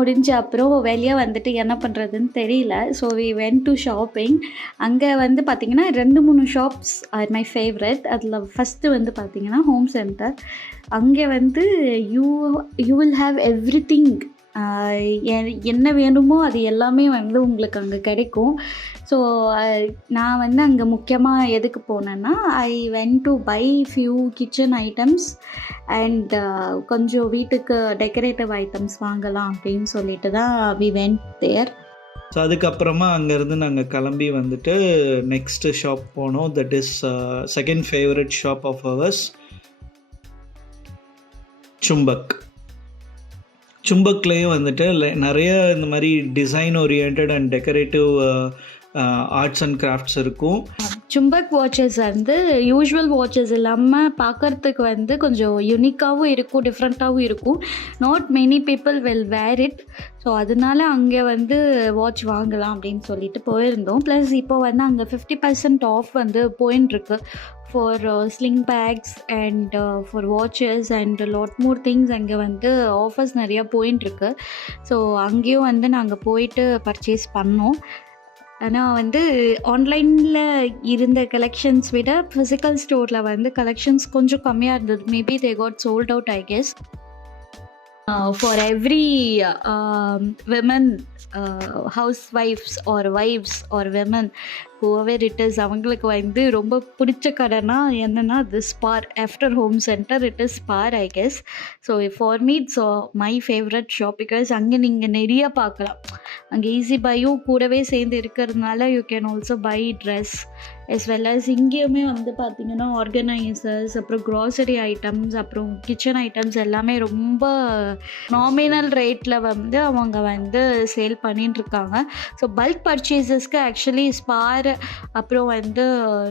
முடிஞ்ச அப்புறம் வெளியே வந்துட்டு என்ன பண்ணுறதுன்னு தெரியல. So we went to shopping. அங்கே வந்து பார்த்திங்கன்னா 2-3 ஷாப்ஸ் ஆர் மை ஃபேவரட். அதில் ஃபஸ்ட்டு வந்து பார்த்திங்கன்னா ஹோம் சென்டர். அங்கே வந்து you you will have everything. என்ன வேணுமோ அது எல்லாமே வந்து உங்களுக்கு அங்கே கிடைக்கும். ஸோ நான் வந்து அங்கே முக்கியமாக எதுக்கு போனேன்னா, I went to buy few kitchen items and கொஞ்சம் வீட்டுக்கு டெக்கரேட்டிவ் ஐட்டம்ஸ் வாங்கலாம் அப்படின்னு சொல்லிட்டு தான் வி வென்ட் தேர். ஸோ அதுக்கப்புறமா அங்கேருந்து நாங்கள் கிளம்பி வந்துட்டு நெக்ஸ்ட்டு ஷாப் போனோம். That is second favourite shop of ours, Chumbak. சும்பக்லேயும் வந்துட்டு நிறைய இந்த மாதிரி design oriented and decorative arts and crafts இருக்கும். சும்பக் வாட்சஸ் வந்து யூஷுவல் வாட்சஸ் இல்லாமல் பார்க்குறதுக்கு வந்து கொஞ்சம் யூனிக்காகவும் இருக்கும், டிஃப்ரெண்ட்டாகவும் இருக்கும். Not many people will wear it. So அதனால அங்கே வந்து வாட்ச் வாங்கலாம் அப்படின்னு சொல்லிட்டு போயிருந்தோம். ப்ளஸ் இப்போ வந்து அங்கே 50% ஆஃப் வந்து போயின்ட்டுருக்கு for sling bags and for watches and lot more things. அங்கே வந்து ஆஃபர்ஸ் நிறையா போயின்ட்டுருக்கு. ஸோ அங்கேயும் வந்து நாங்கள் போயிட்டு பர்ச்சேஸ் பண்ணோம். ஆனால் வந்து ஆன்லைனில் இருந்த கலெக்ஷன்ஸ் விட ஃபிசிக்கல் ஸ்டோரில் வந்து கலெக்ஷன்ஸ் கொஞ்சம் கம்மியாக இருந்தது. Maybe they got sold out I guess. For every women housewives or wives or women, whoever it is, அவங்களுக்கு வந்து ரொம்ப பிடிச்ச கடைனா என்னென்னா this Spar. After home centre it is Spar I guess. So for me it's my favourite shop. Because அங்கே நீங்கள் நிறைய பார்க்கலாம். அங்கே ஈஸி பையும் கூடவே சேர்ந்து இருக்கிறதுனால you can also buy dress as well as இங்கேயுமே வந்து பார்த்திங்கன்னா ஆர்கனைசர்ஸ், அப்புறம் க்ராசரி ஐட்டம்ஸ், அப்புறம் கிச்சன் ஐட்டம்ஸ் எல்லாமே ரொம்ப நாமினல் ரேட்டில் வந்து அவங்க வந்து சேல் பண்ணிட்டுருக்காங்க. ஸோ பல்க் பர்ச்சேசஸ்க்கு ஆக்சுவலி ஸ்பார், அப்புறம் வந்து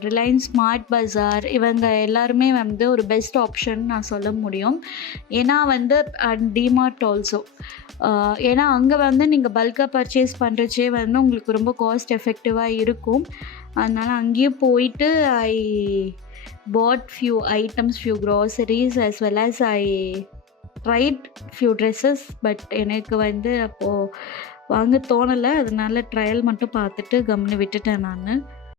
ரிலையன்ஸ் ஸ்மார்ட் பஜார், இவங்க எல்லாருமே வந்து ஒரு பெஸ்ட் ஆப்ஷன் நான் சொல்ல முடியும். ஏன்னா வந்து டிமார்ட் ஆல்சோ. ஏன்னா அங்கே வந்து நீங்கள் பல்காக பர்ச்சேஸ் பண்ணுறச்சே வந்து உங்களுக்கு ரொம்ப காஸ்ட் எஃபெக்டிவாக இருக்கும். அதனால் அங்கேயும் போயிட்டு ஐ bought few items, few groceries, as well as I tried few dresses. But எனக்கு வந்து அப்போது வாங்க தோணலை. அதனால ட்ரையல் மட்டும் பார்த்துட்டு கம்முன்னு விட்டுட்டேன் நான்.